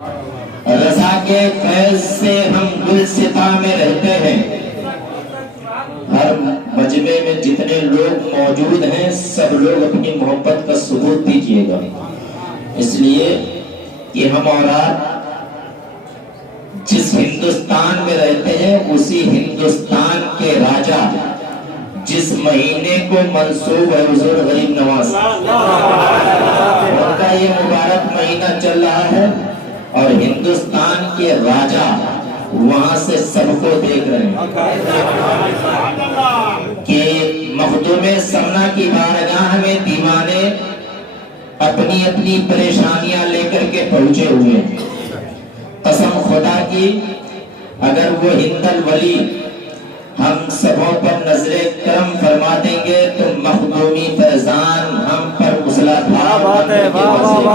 رضا کے فیض سے ہم گلستاں میں رہتے ہیں. ہر مجمع میں جتنے لوگ موجود ہیں سب لوگ اپنی محبت کا ثبوت دیجیے گا، اس لیے کہ ہم اولاد جس ہندوستان میں رہتے ہیں اسی ہندوستان کے راجا جس مہینے کو منسوب ہے حضور غریب نواز، ان کا یہ مبارک مہینہ چل رہا ہے اور ہندوستان کے راجا وہاں سے سب کو دیکھ رہے ہیں کہ مخدوم سمنا کی بارگاہ میں دیوانے اپنی اپنی پریشانیاں لے کر کے پہنچے ہوئے ہیں. قسم خدا کی اگر وہ ہند الولی ہم سبوں پر نظر کرم فرما دیں گے تو مخدومی فیضان ہم پر مسلسل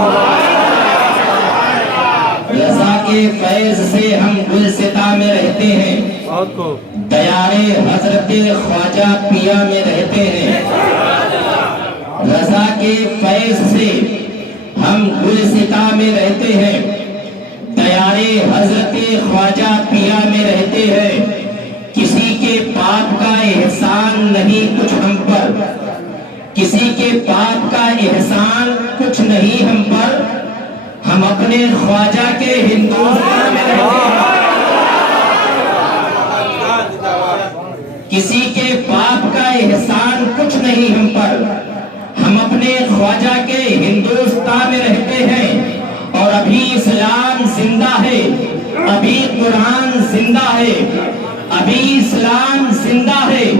رضا کے فیض سے ہم گلستاں میں رہتے ہیں، دیارے حضرت خواجہ پیا میں رہتے ہیں. رضا کے فیض سے ہم گلستاں میں رہتے ہیں، دیارے حضرت خواجہ پیا میں رہتے ہیں. کسی کے پاپ کا احسان نہیں کچھ ہم پر، کسی کے پاپ کا احسان کچھ نہیں ہم پر، ہم اپنے خواجہ کے ہندوستان میں رہتے ہیں. کسی کے پاپ کا احسان کچھ نہیں ہم پر، ہم اپنے خواجہ کے ہندوستان میں رہتے ہیں. اور ابھی اسلام زندہ ہے، ابھی قرآن زندہ ہے، ابھی اسلام زندہ ہے،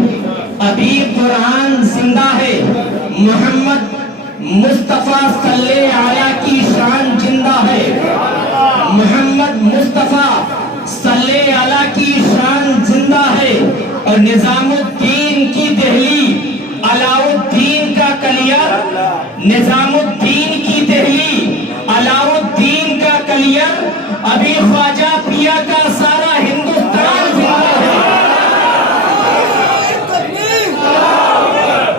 ابھی قرآن زندہ ہے. محمد مصطفیٰ صلی اللہ کی شان زندہ ہے، محمد مصطفیٰ صلی اللہ کی شان زندہ ہے. اور نظام الدین کی دہلی علاؤ الدین کا کلیر، نظام الدین کی دہلی علاؤ الدین کا کلیر، ابھی خواجہ پیا کا سارا ہندوستان زندہ ہے.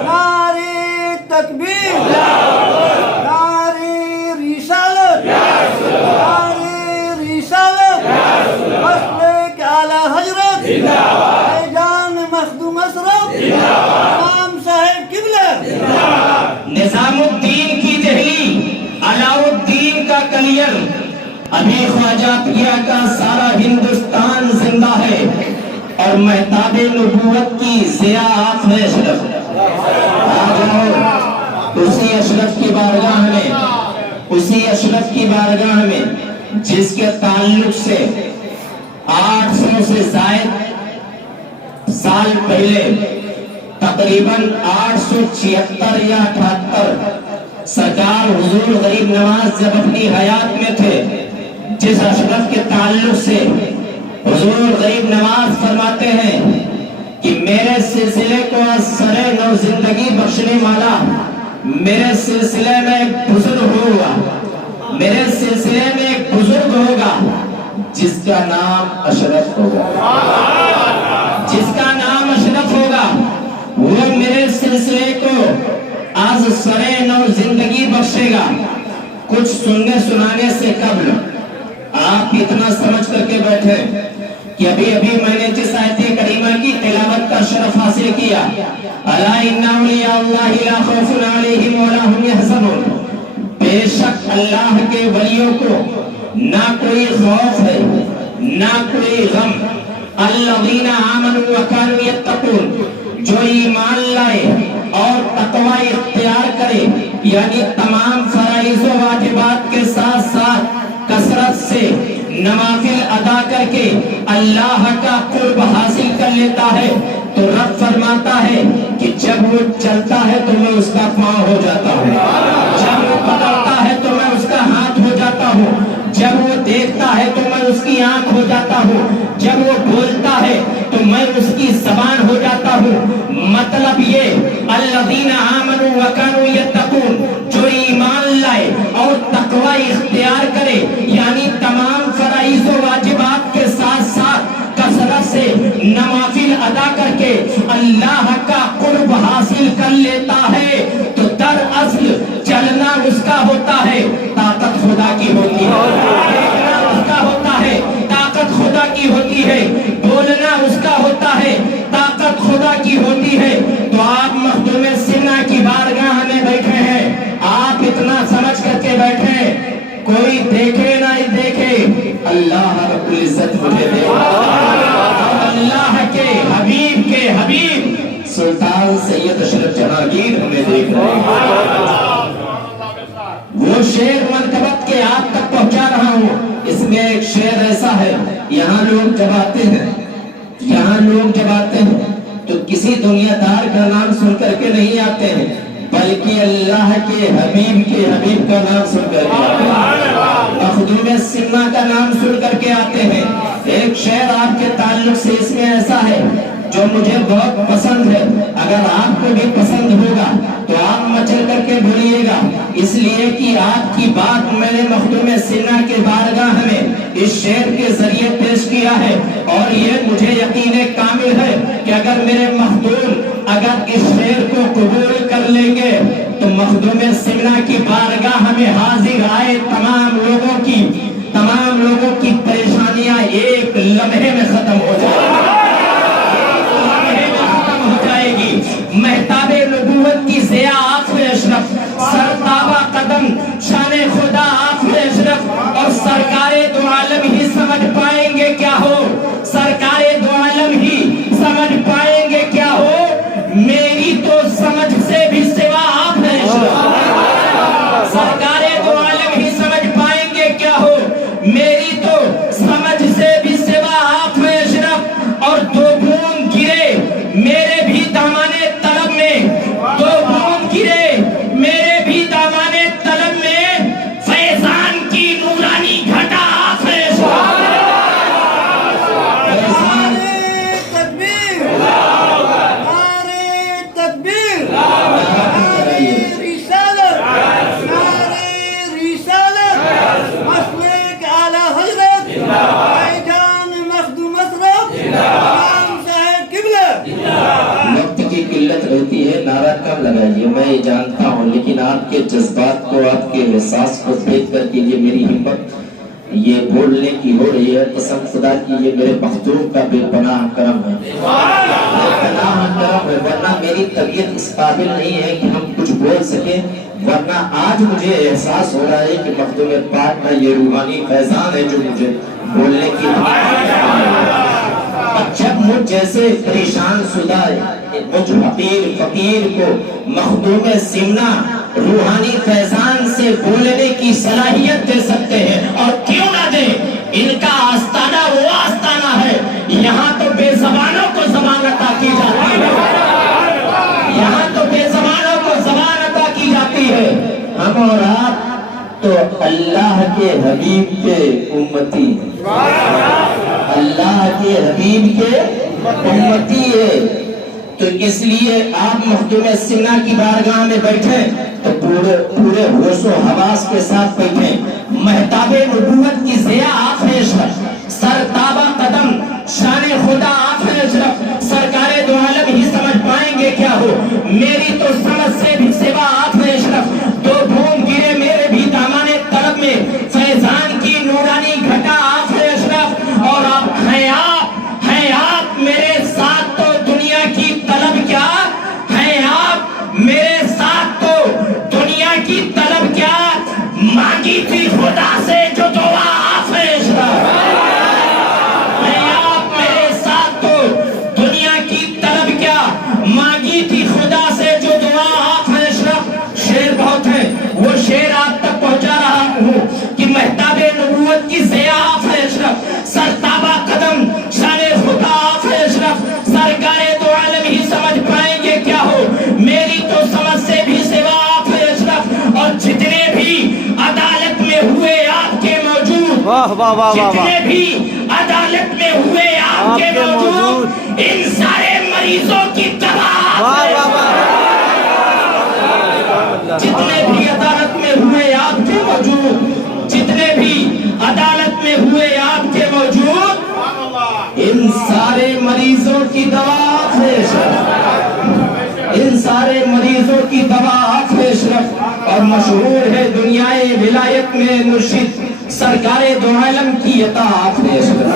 نعرے تکبیر، نعرے رسالت، نعرے رسالت، مسلک اعلی حضرت جان مخدوم اشرف امام صاحب قبلہ. نظام الدین کی دہلی علاؤ الدین کا کلیر، ابھی خواجہ پیا کا سارا ہندوستان زندہ ہے. اور مہتاب نبوت کی ضیاء آپ ہے اشرف. آ جاؤ اسی اشرف کی بارگاہ میں، اسی اشرف کی بارگاہ میں جس کے تعلق سے 800 سے زائد سال پہلے تقریباً 876 یا 78 سرکار حضور غریب نواز جب اپنی حیات میں تھے، جس اشرف کے تعلق سے حضور غریب نواز فرماتے ہیں کہ میرے سلسلے کو سر نو زندگی بخشنے والا میرے سلسلے میں ایک بزرگ ہوگا، میرے سلسلے میں ایک بزرگ ہوگا جس کا نام اشرف ہوگا، جس کا نام اشرف ہوگا. وہ میرے سلسلے کو آج سر نو زندگی بخشے گا. کچھ سننے سنانے سے قبل آپ اتنا سمجھ کر کے بیٹھے کہ ابھی میں نے جس آیت کریمہ کی تلاوت کا شرف حاصل کیا، الا ان اولیاء اللہ لا خوف علیہم ولا هم يحزنون، بے شک اللہ کے ولیوں کو نہ کوئی خوف ہے نہ کوئی غم. الذین آمنوا وکانوا یتقون، جو ایمان لائے اور تقوی اختیار کرے، یعنی تمام فرائض و واجبات کے ساتھ ساتھ کثرت سے نوافل ادا کر کے اللہ کا قرب حاصل کر لیتا ہے. تو رب فرماتا ہے کہ جب وہ چلتا ہے تو میں اس کا پاؤں ہو جاتا ہوں، جب وہ پکڑتا ہے تو میں اس کا ہاتھ ہو جاتا ہوں، جب وہ دیکھتا ہے تو میں اس کی آنکھ ہو جاتا ہوں، جب وہ بولتا ہے تو میں اس کی زبان ہو جاتا ہوں. مطلب یہ الذین آمنوا وکانوا یتقون، جو ایمان لائے اور تقوی اختیار کرے، یعنی تمام فرائض و واجبات کے ساتھ ساتھ کثرت سے نوافل ادا کر کے اللہ کا قرب حاصل کر لیتا ہے، تو دراصل چلنا اس کا ہوتا ہے، طاقت خدا کی ہوتی ہے. دیکھے نہ دیکھے اللہ رب العزت مجھے دیکھے، اور اللہ کے حبیب سلطان سید اشرف جہانگیر ہمیں دیکھ رہے ہیں۔ وہ شعر منقبت کے آپ تک پہنچا رہا ہوں۔ اس میں ایک شعر ایسا ہے، یہاں لوگ جب آتے ہیں تو کسی دنیا دار کا نام سن کر کے نہیں آتے ہیں، بلکہ اللہ کے حبیب کا نام سن کر کے آتے ہیں، مخدوم سمنا کا نام سن کر کے آتے ہیں۔ ایک شعر آپ کے تعلق سے اس میں ایسا ہے جو مجھے بہت پسند ہے، اگر آپ کو بھی پسند ہوگا تو آپ مچل کر کے بولیے گا، اس لیے کہ آپ کی بات میں نے مخدوم سمنا کے بارگاہ میں اس شعر کے ذریعے پیش کیا ہے، اور یہ مجھے یقین کامل ہے کہ اگر میرے مخدوم اگر اس شعر کو قبول کر لیں گے تو مخدوم سمنا کی بارگاہ میں حاضر آئے تمام لوگوں کی پریشانیاں ایک لمحے میں ختم ہو جائے گی۔ مہتاب نبوت کی ضیاء آخر اشرف، سرتابہ قدم شان خدا آخر اشرف، اور سرکار دو عالم ہی سمجھ پائیں گے کیا ہو، سرکار دو عالم ہی سمجھ پائیں گے کیا ہو، میری تو سمجھ سے بھی سوا آپ ہے اشرف، سرکار دو عالم ہی سمجھ پائیں گے کیا ہو، میری تو سمجھ سے بھی سوا آپ ہے اشرف، اور دو بوند گرے میرے بھی دامانے طلب میں، دو بوند گرے میرے بھی دامانے طلب میں، فیضان کی نورانی گھٹا آپ ہے اشرف۔ وقت کی قلت رہتی ہے، نعرہ کم لگائیے، میں یہ جانتا ہوں، لیکن آپ کے جذبات کو، آپ کے احساس کو دیکھ کر کے یہ میری ہمت یہ بولنے کی ہو رہی ہے۔ قسم خدا کی یہ میرے مخدوم کا بے پناہ کرم ہے، بے پناہ کرم ہے، ورنہ میری طبیعت اس قابل نہیں ہے کہ ہم کچھ بول سکیں، ورنہ آج مجھے احساس ہو رہا ہے کہ مخدوم پاک کا یہ روحانی فیضان ہے جو مجھے بولنے کی جب مجھ جیسے پریشان شدہ مجھ حقیر فقیر کو مخدوم سمنا روحانی فیضان سے بولنے کی صلاحیت دے سکتے ہیں، اور کیوں نہ دے، ان کا آستانہ وہ آستانہ ہے، یہاں تو بے زبانوں کو زبان عطا کی جاتی ہے، یہاں تو بے زبانوں کو زبان عطا کی جاتی ہے، ہم اور آپ تو اللہ کے حبیب کے امتی ہیں، اللہ کے حبیب کے امتی ہے، تو اس لیے آپ مخدوم سمنا کی بارگاہ میں بیٹھیں تو پورے ہوش و حواس کے ساتھ بیٹھیں۔ مہتاب نبوت کی ضیاء آخر اشرف، سرتابہ قدم شان خدا آخر اشرف، سرکار دو عالم ہی سمجھ پائیں گے کیا ہو، میری تو سمجھ سے بھی سوا آخر اشرف، دو بوند گرے میرے بھی دامانے طلب میں، فیضان کی نورانی گھٹا آخر اشرف، اور آپ ہیں آپ میرے ساتھ تو دنیا کی طلب کیا، ہیں آپ میرے ساتھ تو دنیا کی طلب کیا، مانگی تھی خدا سے جو دعا آخر اشرف، ہیں آپ میرے ساتھ تو دنیا کی طلب کیا، مانگی تھی خدا سے جو دعا آخر اشرف۔ شعر بہت ہے، وہ شعر آپ تک پہنچا رہا ہوں کہ مہتاب نبوت کی ضیاء آخر اشرف، سرتابہ قدم شان خدا آخر اشرف، سرکار دو عالم ہی سمجھ پائیں گے کیا ہو، میری تو سمجھ سے بھی سوا آخر اشرف، اور جتنے بھی عدالت میں ہوئے آپ کے موجود، جتنے بھی عدالت میں ہوئے آپ کے موجود، ان سارے مریضوں کی دوا جتنے بھی عدالت میں ہوئے آپ کے موجود، جتنے بھی عدالت میں ہوئے آپ کے موجود، ان سارے مریضوں کی دوا آخر اشرف، ان سارے مریضوں کی دوا آخر اشرف، اور مشہور ہے دنیائے ولایت میں مرشد سرکار دو عالم کی عطا آخر اشرف،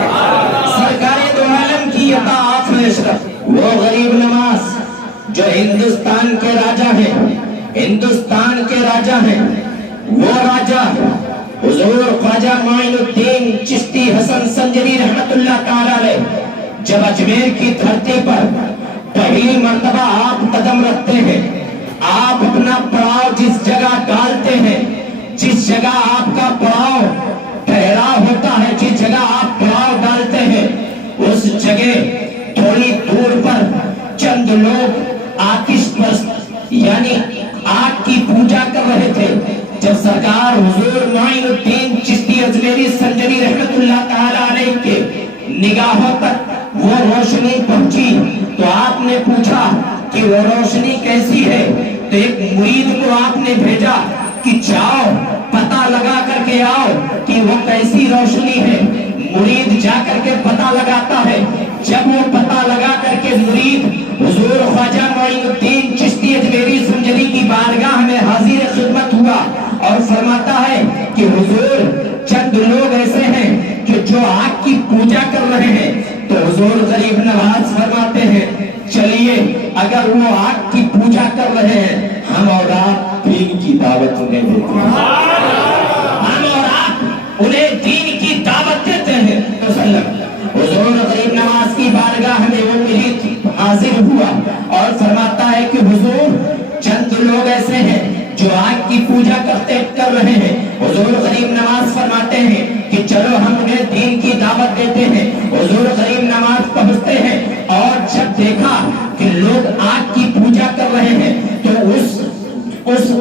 سرکار دو عالم کی عطا آخر اشرف، وہ غریب نواز جو ہندوستان کے راجہ ہیں، ہندوستان کے راجہ ہیں، وہ راجہ حضور خواجہ معین الدین چشتی حسن سنجری رحمت اللہ تعالی علیہ جب اجمیر کی دھرتی پر پہلی مرتبہ آپ قدم رکھتے ہیں، آپ اپنا پڑاؤ جس جگہ ڈالتے ہیں، جس جگہ آپ کا پڑاؤ ٹھہراؤ ہوتا ہے، جس جگہ آپ پڑاؤ ڈالتے ہیں، اس جگہ تھوڑی دور پر چند لوگ آتش پرست یعنی آگ کی پوجا کر رہے تھے۔ جب سرکار حضور معین الدین چشتی اجمیری سنجری رحمت اللہ تعالی علیہ کے نگاہوں تک وہ روشنی پہنچی تو آپ نے پوچھا کہ وہ روشنی کیسی ہے؟ تو ایک مرید کو آپ نے بھیجا کہ جاؤ پتہ لگا کر کے آؤ کہ وہ کیسی روشنی ہے۔ مرید جا کر کے پتہ لگاتا ہے۔ جب وہ پتہ لگا کر کے مرید حضور خواجہ معین الدین چشتی اجمیری سنجری کی بارگاہ میں حاضر خدمت ہوا اور فرماتا ہے کہ حضور چند لوگ ایسے ہیں کہ جو آگ کی پوجا کر رہے ہیں۔ تو حضور غریب نواز فرماتے ہیں چلیے اگر وہ آگ کی پوجا کر رہے ہیں ہم اور آپ دین کی دعوت انہیں دیتے ہیں، ہم اور آپ انہیں دین کی دعوت دیتے ہیں۔ حضور غریب نواز کی بارگاہ میں وہ مرید حاضر ہوا اور فرماتا ہے کہ حضور چند لوگ ایسے ہیں جو آگ کی پوجا کر رہے ہیں۔ حضور غریب نواز فرماتے ہیں کہ چلو ہم انہیں دین کی دعوت دیتے ہیں۔ حضور غریب نواز پہنچتے ہیں اور جب دیکھا کہ لوگ آگ کی پوجا کر رہے ہیں تو اس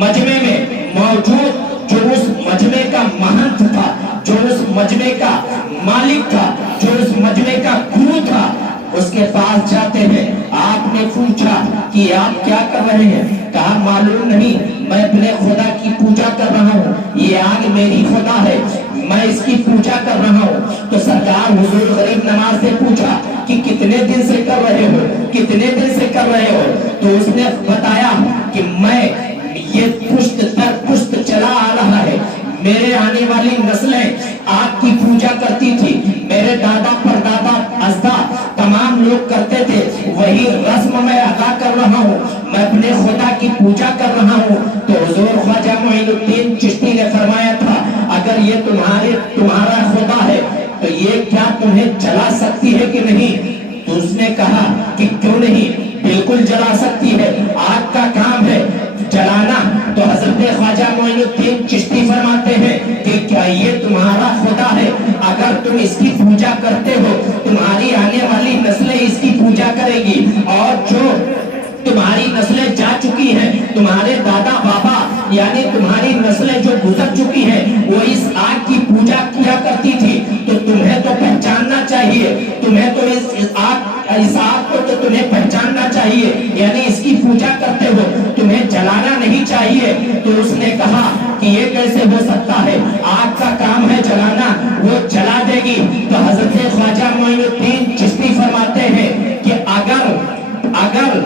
مجمع میں موجود جو اس مجمع کا مہنت تھا، جو اس مجمع کا مالک تھا، جو اس مجمع کا گرو تھا، اس کے پاس جاتے ہیں۔ آپ نے پوچھا کہ آپ کیا کر رہے ہیں؟ کہا معلوم نہیں، میں اپنے خدا کی پوجا کر رہا ہوں، یہ آگ میری خدا ہے، میں اس کی پوجا کر رہا ہوں۔ تو سرکار حضور غریب نواز سے پوچھا کہ کتنے دن سے کر رہے ہو، کتنے دن سے کر رہے ہو؟ تو اس نے بتایا کہ میں یہ پشت در پشت چلا آ رہا ہے، میرے آنے والی نسلیں آگ کی پوجا کرتی تھی، میرے دادا پردادا اجداد تمام لوگ کرتے تھے، وہی رسم میں ادا کر رہا ہوں، میں اپنے خدا کی پوجا کر رہا ہوں۔ تو حضور خواجہ معین الدین چشتی نے فرمایا تھا اگر یہ تمہارا خدا ہے تو یہ کیا تمہیں جلا سکتی ہے کہ نہیں؟ تو اس نے کہا کہ کیوں نہیں، بالکل جلا سکتی ہے، آگ کا کام ہے جلانا۔ تو حضرت خواجہ معین الدین چشتی فرماتے ہیں کہ کیا یہ تمہارا خدا ہے؟ اگر تم اس کی پوجا کرتے ہو تمہاری آنے والی نسلیں اس کی پوجا کرے گی، اور جو تمہاری نسلیں جا چکی ہیں، تمہارے دادا بابا یعنی تمہاری نسلیں جو گزر چکی ہیں وہ اس آگ کی پوجا کیا کرتی تھی، تو تمہیں تو پہچاننا چاہیے، تمہیں تو اس آگ کو تو تمہیں پہچاننا چاہیے، یعنی اس کی پوجا کرتے ہو، تمہیں جلانا نہیں چاہیے۔ تو اس نے کہا کہ یہ کیسے ہو سکتا ہے، آگ کا کام ہے جلانا، وہ جلا دے گی۔ تو حضرت خواجہ معین الدین چشتی فرماتے ہیں کہ اگر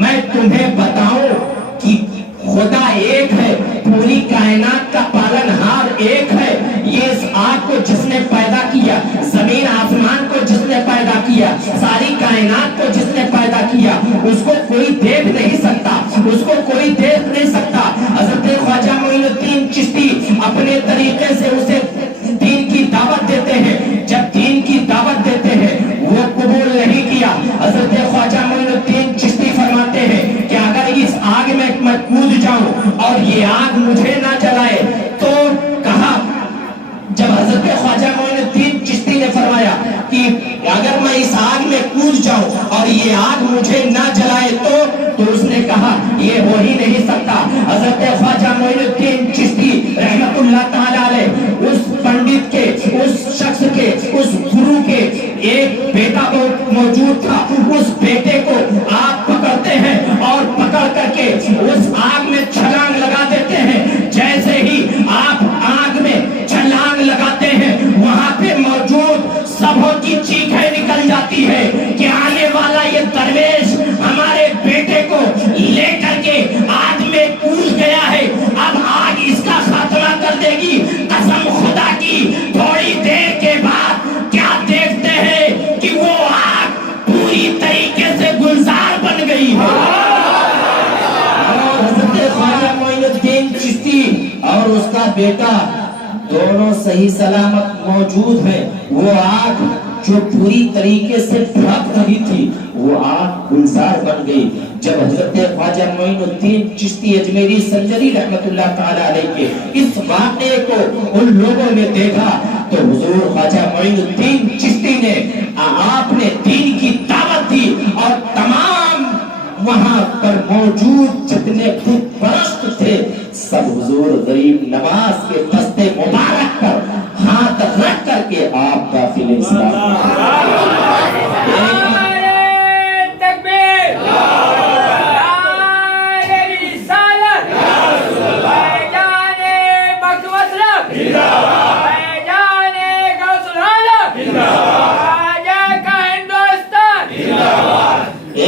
میں تمہیں بتاؤں کہ خدا ایک ہے، پوری کائنات کا پالنہار ایک ہے، یہ اس آگ کو جس نے پیدا کیا، زمین آسمان کو جس نے پیدا کیا، ساری کائنات کو جس نے پیدا کیا، اس کو کوئی دیکھ نہیں سکتا، اس کو کوئی دیکھ نہیں سکتا۔ حضرت خواجہ معین الدین چشتی اپنے طریقے سے اسے دین کی دعوت دیتے ہیں۔ جب دین کی دعوت دیتے ہیں وہ قبول نہیں کیا۔ حضرت خواجہ معین الدین چشتی فرماتے ہیں کہ اگر اس آگ میں میں کود جاؤں اور یہ آگ مجھے نہ جلائے تو کہا، جب حضرت خواجہ معین الدین چشتی نے فرمایا کہ اگر میں اس آگ میں کود جاؤں اور یہ آگ مجھے نہ جلائے تو اس نے کہا یہ ہو ہی نہیں سکتا۔ حضرت خواجہ معین الدین چشتی رحمت اللہ تعالی علیہ اس پنڈت کے، اس شخص کے، اس گرو کے ایک بیٹا موجود تھا، اس بیٹے کو آپ پکڑتے ہیں اور پکڑ کر کے اس آگ میں چھلانگ لگا دیتے ہیں۔ جیسے ہی آپ آگ میں چھلانگ لگاتے ہیں وہاں پہ موجود سبوں کی چیخیں نکل جاتی ہے کہ آنے والا یہ درویش ہمارے بیٹے کو لے کر کے آگ میں کود گیا ہے، اب آگ اس کا خاتمہ کر دے گی۔ قسم خدا کی تھوڑی دیر کے بعد کیا دیکھتے ہیں کہ وہ آگ پوری بیٹا دونوں صحیح سلامت موجود ہیں. وہ آنکھ جو پوری طریقے سے ڈھک رہی تھی وہ آنکھ گلزار بن گئی. جب حضرت خواجہ معین الدین چشتی اجمیری سنجری رحمت اللہ تعالی علیہ کے اس واقعے کو ان لوگوں نے دیکھا تو حضور خواجہ معین الدین چشتی نے آپ نے دین کی دعوت دی اور تمام وہاں پر موجود جتنے بت پرست تھے سب حضور غریب نواز کے دستے مبارک پر ہاتھ رکھ کر کے آپ داخل اسلام.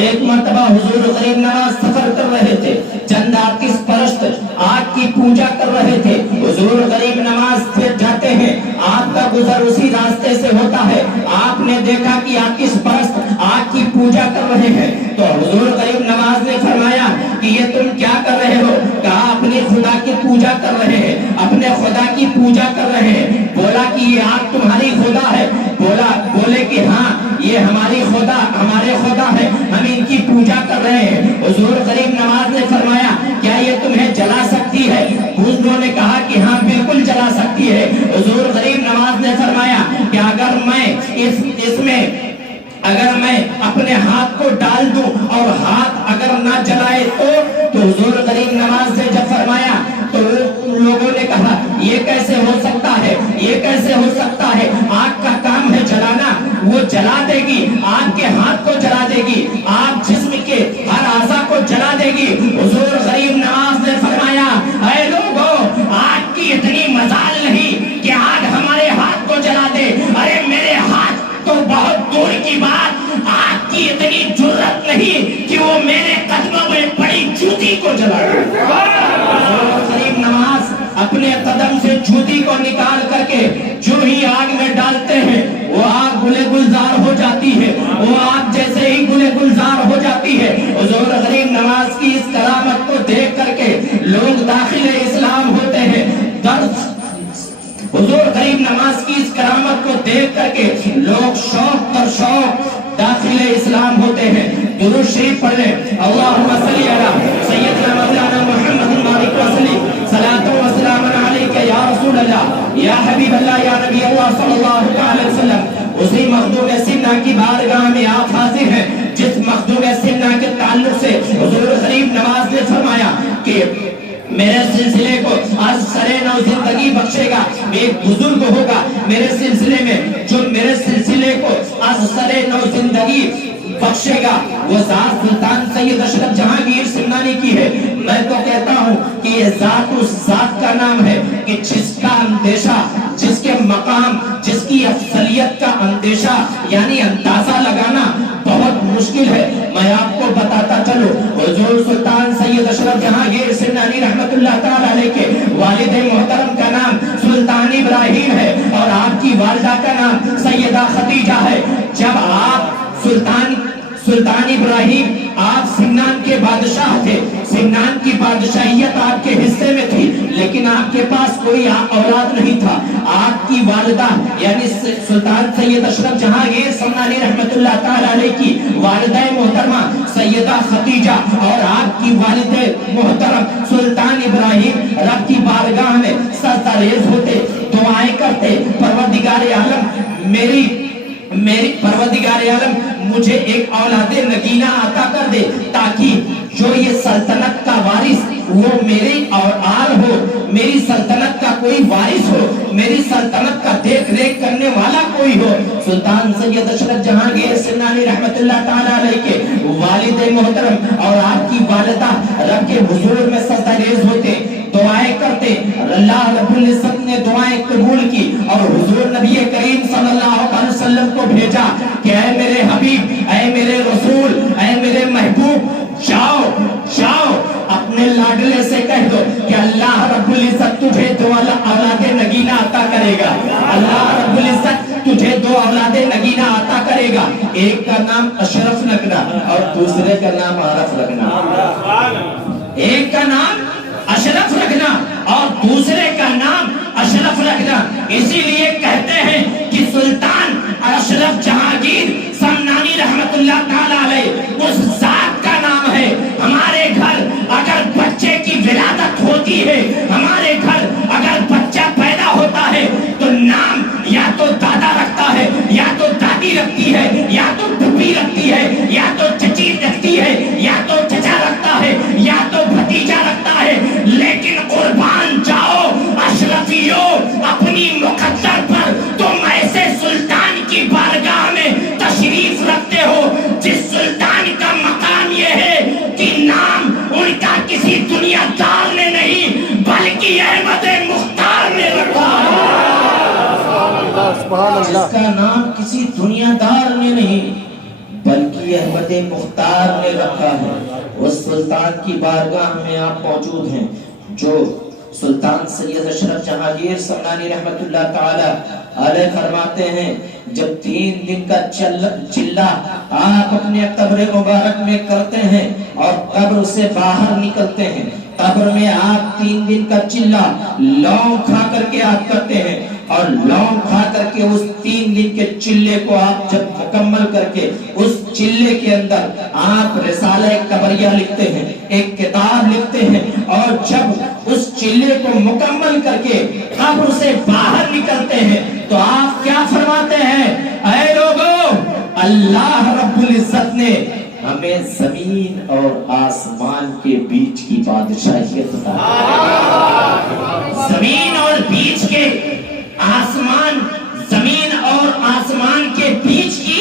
ایک مرتبہ حضور غریب نواز سفر کر رہے تھے. چند آتش پرست آگ کی پوجا کر رہے تھے. حضور غریب نواز پھر جاتے ہیں. آگ کا گزر اسی راستے سے ہوتا ہے. آپ نے دیکھا کہ آتش پرست آگ کی پوجا کر رہے ہیں تو حضور غریب نواز نے فرمایا کہ یہ تم کیا کر رہے ہو؟ کہا اپنے خدا کی پوجا کر رہے ہیں. اپنے خدا کی پوجا کر رہے ہیں. بولا کہ یہ آگ تمہاری خدا ہے؟ بولے کہ ہاں یہ ہماری خدا ہمارے خدا ہے, ہم ان کی پوجا کر رہے ہیں. حضور غریب نواز نے فرمایا کیا یہ تمہیں جلا سکتی ہے؟ انہوں نے کہا کہ ہاں بالکل جلا سکتی ہے. حضور غریب نواز نے فرمایا کہ اگر میں اپنے ہاتھ کو ڈال دوں اور ہاتھ اگر نہ جلائے تو حضور غریب نواز نے جب فرمایا تو لوگوں نے کہا یہ کیسے ہو سکتا ہے, یہ کیسے ہو سکتا ہے, آگ کا کام ہے جلانا, وہ جلا دے گی, آگ کے ہاتھ کو جلا دے گی, آگ جسم کے ہر اعضاء کو جلا دے گی. حضور غریب نواز نے فرمایا اے لوگوں آگ کی اتنی مجال نہیں کہ آگ ہمارے ہاتھ کو جلا دے. ارے میرے ہاتھ تو بہت دور کی بات, آگ کی اتنی جرت نہیں کہ وہ میرے قدموں میں پڑی جوتی کو جلائے. غریب نواز اپنے قدم سے جوتی کو نکال کر کے جو ہی آگ میں ڈالتے ہیں وہ آگ گلے گلزار ہو جاتی ہے, وہ آگ جیسے ہی گلے گلزار ہو جاتی ہے. حضور غریب نواز کی اس کرامت کو دیکھ کر کے لوگ داخل اسلام ہوتے ہیں. حضور غریب نواز کی اس کرامت کو دیکھ کر کے لوگ شوق در شوق داخل اسلام ہوتے ہیں. درود شریف پڑھ لیں. اللہم صلی علی سیدنا مولانا محمد مالک وسلی صلاۃ و سلام علیک یا رسول اللہ یا حبیب اللہ یا نبی اللہ صلی اللہ علیہ وسلم. اسی مخدوم سمنا کی بارگاہ میں آپ حاضر ہیں جس مخدوم سمنا کے تعلق سے حضور غریب نواز نے فرمایا کہ میرے سلسلے کو آج سرے نو زندگی بخشے گا. ایک بزرگ ہوگا میرے سلسلے میں جو میرے سلسلے کو آج سرے نو زندگی بخشے گا وہ ذات سلطان سید اشرف جہانگیر سمنانی کی ہے. میں تو کہتا ہوں کہ یہ ذات اس ذات کا نام ہے کہ جس کا اندیشہ, جس کے مقام, جس کی افضلیت کا اندیشہ یعنی اندازہ لگانا بہت مشکل ہے. میں آپ کو بتاتا چلوں حضور سلطان سید اشرف جہانگیر سمنانی رحمت اللہ تعالی علیہ کے والد محترم کا نام سلطان ابراہیم ہے اور آپ کی والدہ کا نام سیدہ خدیجہ ہے. جب آپ سلطان ابراہیم آپ سمنان کے بادشاہ تھے, سمنان کی بادشاہیت آپ کے حصے میں تھی لیکن آپ کے پاس کوئی اولاد نہیں تھا. آپ کی والدہ یعنی سلطان سید اشرف جہانگیر سمنانی رحمت اللہ تعالی علیہ کی والدہ محترمہ سیدہ خدیجہ اور آپ کی والد محترم سلطان ابراہیم رب کی بارگاہ میں سجدہ ریز ہوتے, دعائیں کرتے, پروردگار عالم میری پروردگار عالم مجھے ایک اولاد نگینہ عطا کر دے تاکہ جو یہ سلطنت کا وارث وہ میری اور آل ہو, میری سلطنت کا کوئی وارث ہو, میری سلطنت کا دیکھ ریکھ کرنے والا کوئی ہو. سلطان سید اشرف جہانگیر سمنانی رحمت اللہ تعالی علیہ کے والد محترم اور آپ کی والدہ رب کے حضور میں سجدہ ریز ہوتے, دعائیں کرتے. اللہ رب العزت نے دعائیں قبول کی اور حضور نبی کریم صلی اللہ علیہ وسلم کو بھیجا کہ اے میرے حبیب, اے میرے رسول, اے میرے محبوب, جاؤ اپنے لاڈلے سے کہہ دو کہ اللہ رب العزت تجھے دو اولاد نگینہ عطا کرے گا. اللہ رب العزت تجھے دو اولاد نگینہ عطا کرے گا. ایک کا نام اشرف رکھنا اور دوسرے کا نام عارف رکھنا. ایک کا نام اشرف رکھنا اور دوسرے کا نام اشرف رکھنا. اسی لیے کہتے ہیں کہ سلطان اشرف جہانگیر سمنانی رحمت اللہ تعالی علیہ اس ذات کا نام ہے. ہمارے گھر اگر بچے کی ولادت ہوتی ہے، ہمارے گھر اگر بچہ پیدا ہوتا ہے تو نام یا تو دادا رکھتا ہے، یا تو دادی رکھتی ہے، یا تو پھوپھی رکھتی ہے، یا تو چچی رکھتی ہے، یا تو چچا رکھتا ہے، یا تو بھتیجا رکھتا ہے. لیکن قربان جاؤ اشرفیوں، اپنی مقدر پر تم ایسے سلطان کی بارگاہ میں تشریف رکھتے ہو جس سلطان کا مقام یہ ہے کہ نام ان کا کسی دنیا دار نے نہیں بلکہ احمد مختار نے رکھا ہے. جس کا نام کسی دنیا دار نے نہیں بلکہ احمد مختار نے رکھا ہے. اس سلطان کی بارگاہ میں آپ موجود ہیں جو سلطان سید اشرف جہانگیر سمنانی رحمت اللہ تعالی علیہ فرماتے ہیں جب 3 دن کا چلہ آپ اپنے قبر مبارک میں کرتے ہیں اور قبر سے باہر نکلتے ہیں، قبر میں آپ 3 دن کا چلہ لونگ کھا کر کے آپ کرتے ہیں، اور لونگ کھا کر کے اس 3 دن کے چلے کو آپ جب مکمل کر کے اس چلے کے اندر آپ رسالہ قبریہ لکھتے ہیں، ایک کتاب لکھتے ہیں، اور جب اس چلے کو مکمل کر کے قبر سے باہر نکلتے ہیں تو آپ کیا فرماتے ہیں؟ اے لوگوں، اللہ رب العزت نے ہمیں زمین اور آسمان کے بیچ کی بادشاہیت عطا کی. زمین اور بیچ کے آسمان، زمین اور آسمان کے بیچ کی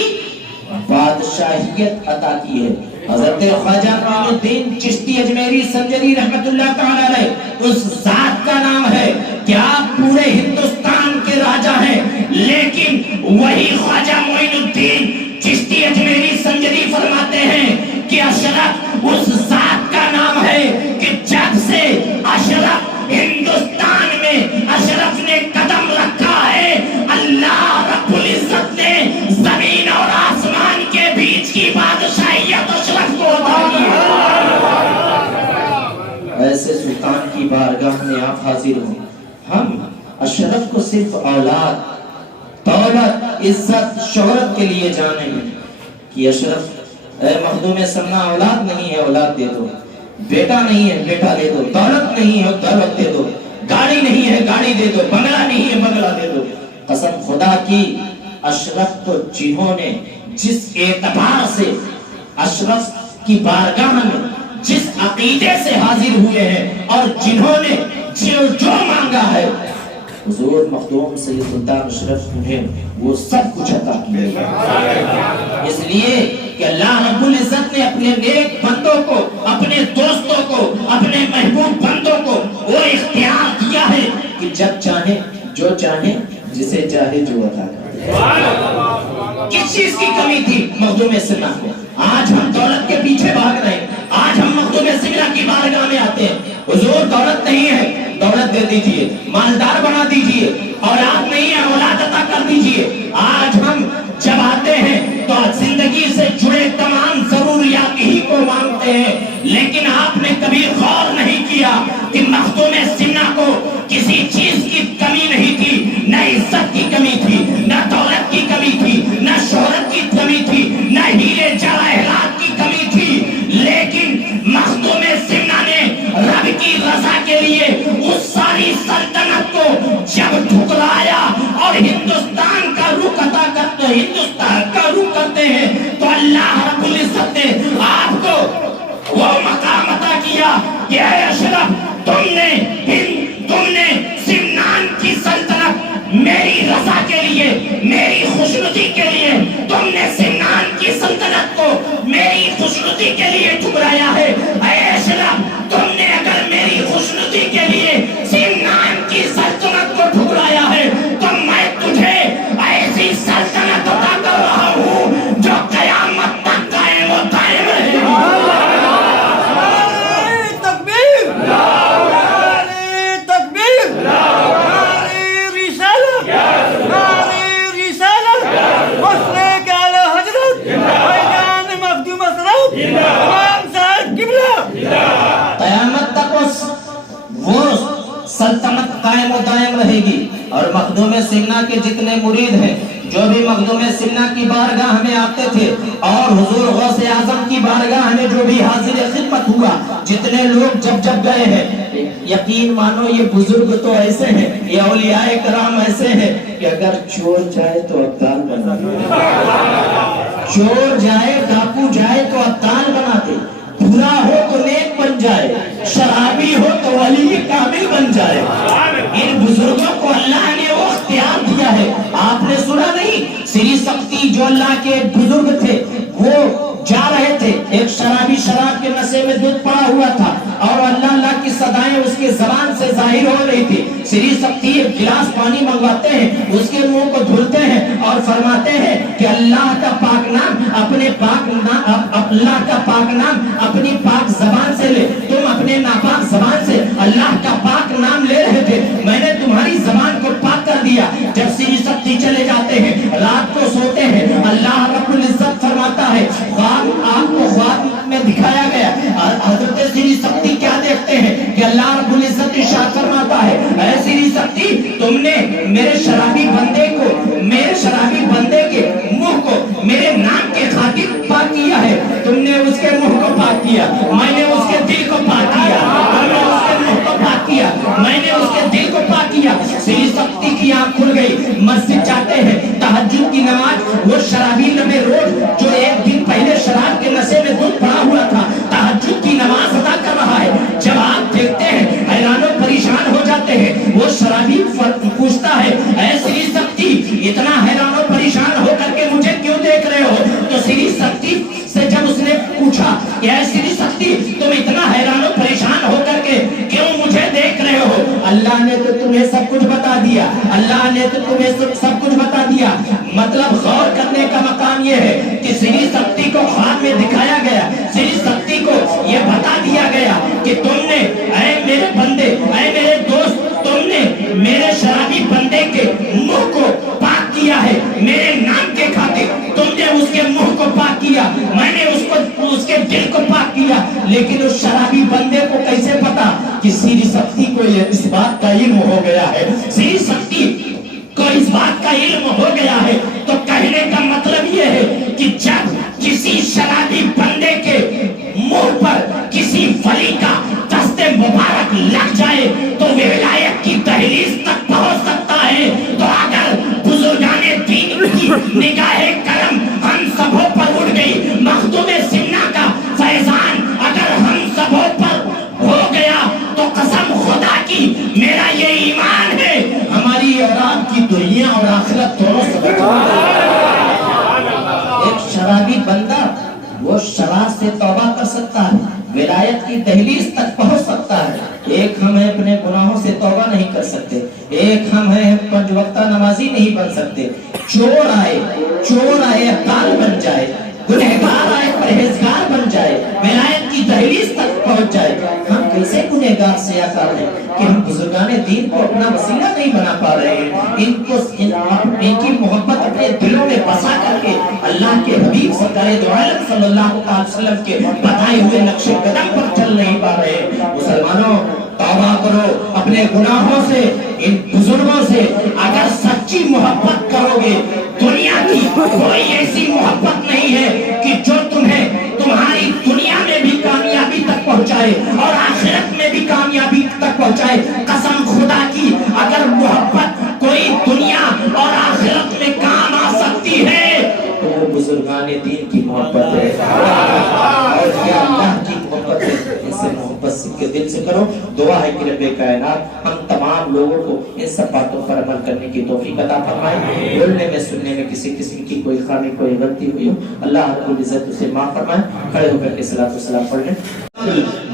بادشاہیت عطا کی ہے. حضرت خواجہ معین الدین چشتی اجمیری سنجری رحمت اللہ تعالی علیہ اس ذات کا نام ہے کہ آپ پورے ہندوستان کے راجا ہیں، لیکن وہی خواجہ معین الدین چشتی اجمیری سنجری فرماتے ہیں کہ اشرف اس ذات کا نام ہے کہ جب سے اشرف ہندوستان میں اشرف نے قدم رکھا ہے، اللہ رب العزت نے زمین اور آسمان کے بیچ کی بادشاہیت اشرف کو عطا کی. ایسے سلطان کی بارگاہ میں آپ حاضر ہوں. ہم اشرف کو صرف اولاد، دولت، عزت، شہرت کے لیے جانے ہیں کہ اشرف اے مخدوم سمنا اولاد نہیں ہے اولاد دے دو، بیٹا نہیں ہے بیٹا دے دو، دولت نہیں ہے دولت دے دو، گاڑی نہیں ہے گاڑی دے دو، بنگلہ نہیں ہے بنگلہ دے دو. قسم خدا کی اشرف تو جنہوں نے جس اعتبار سے اشرف کی بارگاہ میں جس عقیدے سے حاضر ہوئے ہیں اور جنہوں نے جو مانگا ہے حضور مخدوم سید سلطان اشرف انہیں وہ سب کچھ عطا کیا. اس لیے کہ اللہ رب العزت نے اپنے نیک بندوں کو، اپنے دوستوں کو، اپنے محبوب بندوں کو وہ اختیار دیا ہے کہ جب چاہے جو چاہے جسے چاہے جو عطا کرے. کس چیز کی کمی تھی مخدوم سمنا کو؟ آج ہم دولت کے پیچھے بھاگ رہے ہیں. آج ہم مخدوم سمنا کی بارگاہ میں آتے ہیں، حضور دولت نہیں ہے دولت دے دیجئے، مالدار بنا دیجئے، اولاد نہیں ہے اولاد عطا کر دیجئے. آج ہم جب آتے ہیں تو زندگی سے جڑے تمام ضروریات ہی کو مانگتے ہیں، لیکن آپ نے کبھی غور نہیں کیا کہ مخدوم سمنا کو کسی چیز کی کمی نہیں تھی، نہ عزت کی کمی تھی، نہ دولت کی کمی تھی، نہ شہرت کی کمی تھی، نہ ہیرے جواہرات کی کمی تھی. لیکن مخدوم سمنا نے رب کی رضا کے لیے اس ساری سلطنت کو جب ٹھکرایا اور ہندوستان کا رخ عطا کرتے ہیں، ہندوستان کا رخ کرتے ہیں، تو اللہ رب العزت نے آپ کو وہ مقام عطا کیا کہ اے اشرف تم نے سمنان کی سلطنت میری رضا کے لیے، میری خوشنودی کے لیے تم نے سمنان کی سلطنت کو میری خوشنودی کے لیے ٹھکرایا ہے. اے اشرف تم نے اگر میری خوشنودی کے لیے سمنان کی سلطنت کو ٹھکرایا ہے تو میں تجھے ایسی سلطنت عطا کر رہا ہوں جو قیامت تک قائم و دائم رہے. امام صاحب قبلہ اور مخدوم سمنا کے جتنے مرید ہیں، جو بھی مخدوم سمنا کی بارگاہ میں آتے تھے اور حضور غوث اعظم کی بارگاہ میں جو بھی حاضر خدمت ہوا، جتنے لوگ جب گئے ہیں، یقین مانو یہ بزرگ تو ایسے ہیں، یہ اولیاء کرام ایسے ہیں کہ اگر چور جائے تو ابدال بناتے، چور جائے ڈاکو جائے تو ابدال بناتے، برا ہو تو نیک بن جائے، شرابی ہو تو ولی کامل بن جائے۔ ان بزرگوں کو اللہ نے وہ اختیار دیا ہے۔ آپ نے سنا نہیں، سری سکتی جو اللہ کے بزرگ تھے وہ جا رہے تھے، ایک شرابی شراب کے نشے میں دودھ پڑا ہوا تھا اور اللہ کی صدائیں اس کے زبان سے ظاہر ہو رہی تھی۔ سری سکتی ایک گلاس پانی منگواتے ہیں، اس کے منہ کو دھلتے ہیں اور فرماتے ہیں کہ اللہ کا پاک نام اپنے پاک نام، اللہ کا پاک نام اپنی پاک زبان سے لے۔ تم اپنے ناپاک زبان سے اللہ کا پاک نام لے رہے تھے، میں نے تمہاری زبان کو پاک کر دیا۔ جب سری سکتی چلے جاتے ہیں، رات کو سوتے ہیں، اللہ رب العزت فرماتا ہے، آپ کو خواب میں دکھایا گیا۔ حضرت سری سکتی کیا دیکھتے ہیں کہ اللہ رب العزت ارشاد فرماتا ہے، اے سری سکتی، تم نے میرے شرابی بندے کے منہ کو میرے نام کے خاطر پاک کیا ہے۔ تم نے اس کے منہ کو پاک کیا، میں نے اس کے دل کو پاک کیا، تم نے اس کے منہ کو پاک کیا، میں نے اس کے دل کو پاک کیا۔ سری سکتی کی آنکھ کھل گئی، مسجد جاتے ہیں، تہجد کی نماز، وہ شرابی لبے روڈ جو ایک دن پہلے شراب کے نشے میں دودھ پڑا ہوا تھا، تہجد کی نماز ادا کر رہا ہے۔ جب آپ دیکھتے ہیں حیران و پریشان ہو جاتے ہیں۔ وہ شرابی پوچھتا ہے، اے سری سکتی، اتنا حیران و پریشان ہو کر کے مجھے کیوں دیکھ رہے ہو؟ تو سری سکتی سے جب اس نے پوچھا کہ اے سری سکتی، تم اتنا حیران و پریشان ہو کر کے کیوں مجھے دیکھ رہے ہو؟ اللہ نے تو تمہیں سب کچھ بتا دیا، اللہ نے تو تمہیں سب کچھ بتا دیا۔ مطلب غور کرنے کا مقام یہ ہے کہ سری سکتی کو خواب میں دکھایا گیا، سری سکتی کو یہ بتا دیا گیا کہ تم نے، اے میرے بندے، اے میرے دوست، تم نے میرے شرابی بندے کے منہ کو پاک کیا ہے میرے نام کے خاطر۔ تم نے اس کے منہ کو پاک کیا، میں نے اس کے دل کو پاک کیا۔ لیکن اس شرابی بندے کو کیسے پتا کہ سری سکتی کو اس بات کا علم ہو گیا ہے؟ سری سکتی کو اس بات کا علم ہو گیا ہے، تو کہنے کا مطلب یہ ہے کہ جب کسی شرابی بندے کے منہ پر کسی ولی کا دست مبارک لگ جائے تو وہ ولایت کی دہلیز تک پہنچ سکتا ہے۔ تو اگر بزرگان دین کی نگاہ کرم ہم سبوں پر اڑ گئی، مخدوم سمنا کا فیضان اگر ہم سبوں پر ہو گیا، تو قسم خدا کی میرا یہ ایمان ہے، ہماری اور آپ کی دنیا اور آخرت دونوں سے ایک شرابی بندہ وہ شراب سے توبہ کر سکتا ہے، ولایت کی دہلیز تک پہنچ سکتا ہے۔ ایک ہم ہیں اپنے گناہوں سے توبہ نہیں کر سکتے، ایک ہم ہیں پنج وقتہ نمازی نہیں بن سکتے۔ چور آئے ابدال بن جائے، گنہگار آئے پرہیزگار بن جائے، ولایت کی دہلیز تک پہنچ جائے۔ ہم کیسے گنہگار سیاکار ہیں کہ ہم بزرگان دین کو اپنا وسیلہ نہیں بنا پا رہے ہیں، ان کی محبت اپنے دلوں میں بسا کر کے اللہ کے حبیب سرکار دو عالم صلی اللہ علیہ وسلم کے بتائے ہوئے نقش قدم پر چل نہیں پا رہے ہیں۔ مسلمانوں، توبہ کرو اپنے گناہوں سے، ان بزرگوں سے۔ اگر سچی محبت کرو گے، دنیا کی کوئی ایسی محبت نہیں ہے کہ جو تمہیں تمہاری دنیا میں بھی کامیابی تک پہنچائے اور آخرت میں بھی کامیابی تک پہنچائے۔ قسم خدا کی اگر محبت کوئی دنیا اور آخرت میں کام آ سکتی ہے تو وہ بزرگان دین کی محبت ہے اور یہ اللہ کی محبت ہے۔ اسے محبت سے کے دل سے کرو۔ دعا ہے کہ رب کائنات ہم تمام لوگوں کو ان سب باتوں پر عمل کرنے کی توفیق عطا فرمائے۔ بولنے میں سننے میں کسی قسم کی کوئی خامی کوئی غلطی ہوئی ہو اللہ رب العزت اسے معاف فرمائے۔ کھڑے ہو کر کے صلاۃ و سلام پڑھ لیں۔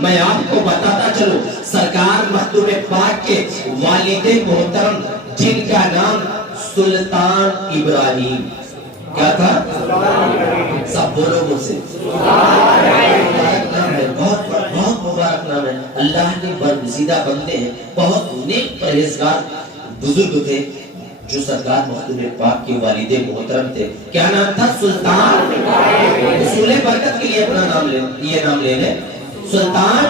میں آپ کو بتاتا چلوں، سرکار مخدوم پاک کے والد محترم جن کا نام سلطان ابراہیم کیا تھا؟ سب بولو مجھ سے، بہت مبارک نام ہے۔ اللہ کے برگزیدہ بندے ہیں، بہت نیک پرہیزگار بزرگ تھے جو سرکار مخدوم پاک کے والد محترم تھے۔ کیا نام تھا؟ سلطان۔ حصول برکت کے لیے اپنا نام لے لیں، سلطان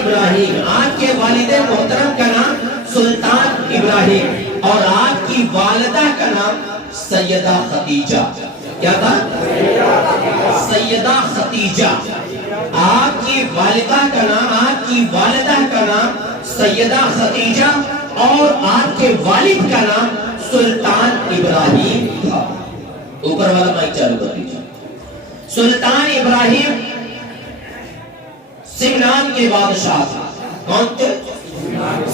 ابراہیم۔ آپ کے والد محترم کا نام سلطان ابراہیم اور آپ کی والدہ کا نام سیدہ خدیجہ. کیا تھا؟ سیدہ خدیجہ. آپ کی والدہ کا نام، آپ کی والدہ کا نام سیدہ خدیجہ اور آپ کے والد کا نام سلطان ابراہیم تھا. اوپر والا مائک چالو کر دیجیے. سلطان ابراہیم سمنان کے بادشاہ تھا. کون تھے؟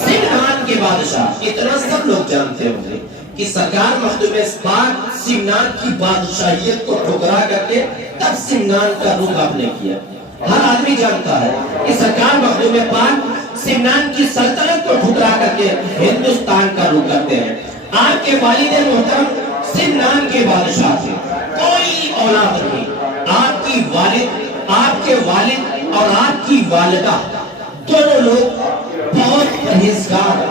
سمنان کے بادشاہ. اتنا سب لوگ جانتے ہوں گے کہ سرکار مخدوم پاک سمنان کی بادشاہیت کو ٹھکرا کر کے تب سمنان کا رخ آپ نے کیا. ہر آدمی جانتا ہے کہ سرکار مخدوم پاک سمنان کی سلطنت کو ٹھکرا کر کے ہندوستان کا رخ کرتے ہیں. آپ کے والد محترم سمنان کے بادشاہ تھے. کوئی اولاد نہیں. آپ کی والد، آپ کے والد اور آپ کی والدہ دونوں لوگ بہت پرہیزگار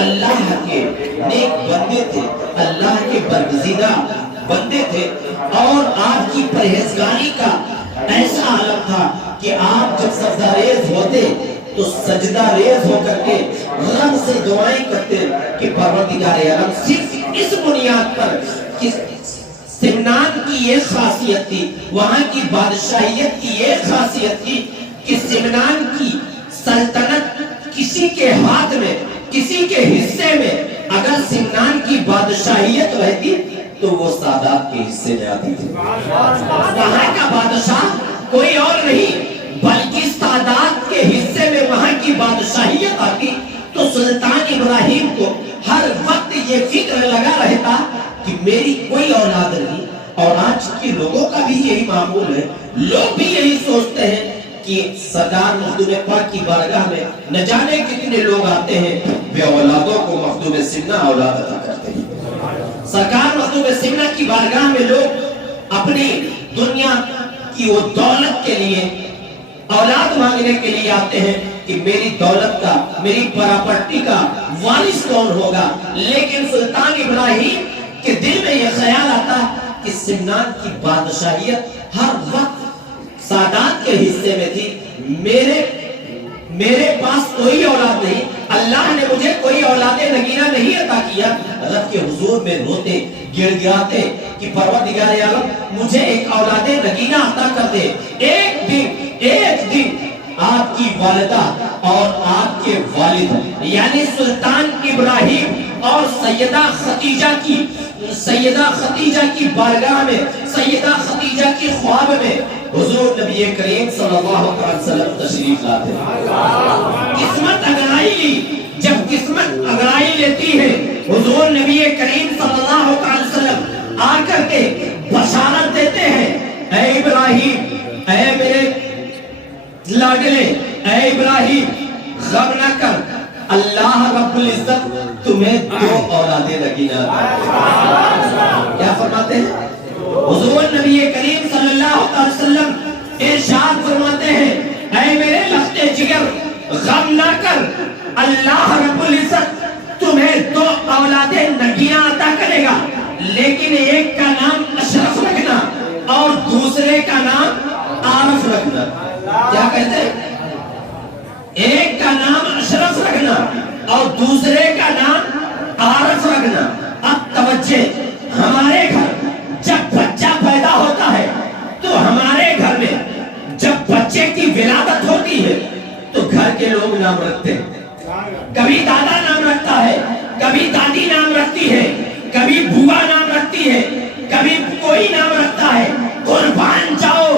اللہ کے نیک بندے تھے، اللہ کے برگزیدہ بندے تھے. اور آپ کی پرہیزگاری کا ایسا عالم تھا کہ آپ جب سجدہ ریز ہوتے تو سجدہ ریز ہو کر کے رب سے دعائیں کرتے کہ پروردگار عالم. صرف اس بنیاد پر کہ سمنان کی یہ خاصیت تھی، وہاں کی بادشاہیت کی یہ خاصیت تھی کہ سمنان کی سلطنت کسی کے ہاتھ میں، کسی کے حصے میں اگر سمنان کی بادشاہیت رہتی تو وہ سادات کے حصے میں آتی تھی. وہاں کا بادشاہ کوئی اور نہیں بلکہ سادات کے حصے میں وہاں کی بادشاہیت آتی. تو سلطان ابراہیم کو ہر وقت یہ فکر لگا رہتا کہ میری کوئی اولاد نہیں. اور آج کے لوگوں کا بھی یہی معمول ہے. لوگ بھی یہی سوچتے ہیں کہ سرکار مخدوم پاک کی بارگاہ میں نہ جانے کتنے لوگ آتے ہیں، بے اولادوں کو مخدوم سمنہ اولاد عطا کرتے ہیں. سرکار مخدوم سمنہ کی بارگاہ میں لوگ اپنی دنیا کی وہ دولت کے لیے، اولاد مانگنے کے لیے آتے ہیں کہ میری دولت کا، میری پراپرٹی کا وارث کون ہوگا. لیکن سلطان ابراہیم کے دل میں یہ خیال آتا کہ سمنان کی بادشاہیت ہر وقت سادات کے حصے میں تھی. میرے پاس کوئی اولاد نہیں، اللہ نے مجھے کوئی اولاد نگینہ نہیں عطا کیا. رب کے حضور میں روتے گڑ گڑاتے کہ پروردگار عالم مجھے ایک اولاد نگینہ عطا کر دے. ایک دن آپ کی والدہ اور آپ کے والد یعنی سلطان ابراہیم اور سیدہ خدیجہ کی بارگاہ میں، سیدہ خدیجہ کی خواب میں حضور نبی کریم صلی اللہ علیہ وسلم تشریف لاتے. قسمت اگرائی لی. جب قسمت اگرائی لیتی ہے حضور نبی کریم صلی اللہ علیہ وسلم آ کر کے بشارت دیتے ہیں، اے ابراہیم، اے میرے لاڈلے، اے ابراہیم غم نہ کر، اللہ رب العزت تمہیں 2 اولادیں نگینہ. کیا فرماتے ہیں؟ حضور نبی کریم صلی اللہ علیہ وسلم ارشاد فرماتے ہیں، اے میرے لخت جگر غم نہ کر، اللہ رب العزت تمہیں 2 اولادیں نگینہ عطا کرے گا. لیکن ایک کا نام اشرف رکھنا اور دوسرے کا نام عارف رکھنا. کیا کہتے ہیں؟ ایک کا نام اشرف رکھنا اور دوسرے کا نام عارف رکھنا. اب توجہ، ہمارے گھر جب بچہ پیدا ہوتا ہے تو ہمارے گھر میں جب بچے کی ولادت ہوتی ہے تو گھر کے لوگ نام رکھتے ہیں. کبھی دادا نام رکھتا ہے، کبھی دادی نام رکھتی ہے، کبھی بوا نام رکھتی ہے، کبھی کوئی نام رکھتا ہے. قربان جاؤ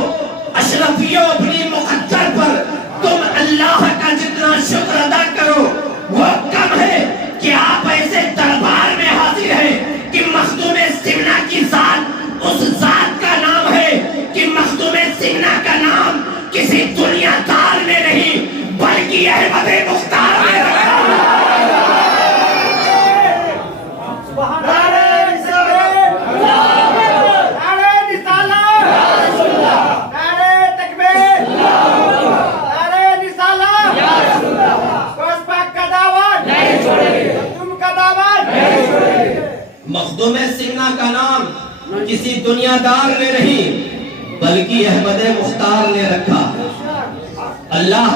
اشرفیوں اپنی مقدر پر، تم اللہ کا جتنا شکر ادا کرو وہ کم ہے کہ آپ ایسے دربار میں حاضر ہیں کہ مخدوم سمنہ کی ذات اس ذات کا نام ہے کہ مخدوم سمنہ کا نام کسی دنیا دار نے نہیں بلکہ احمد مختار نے رکھا. مخدوم سمنہ کا نام کسی دنیا دار نے نہیں بلکہ احمد مختار نے رکھا. اللہ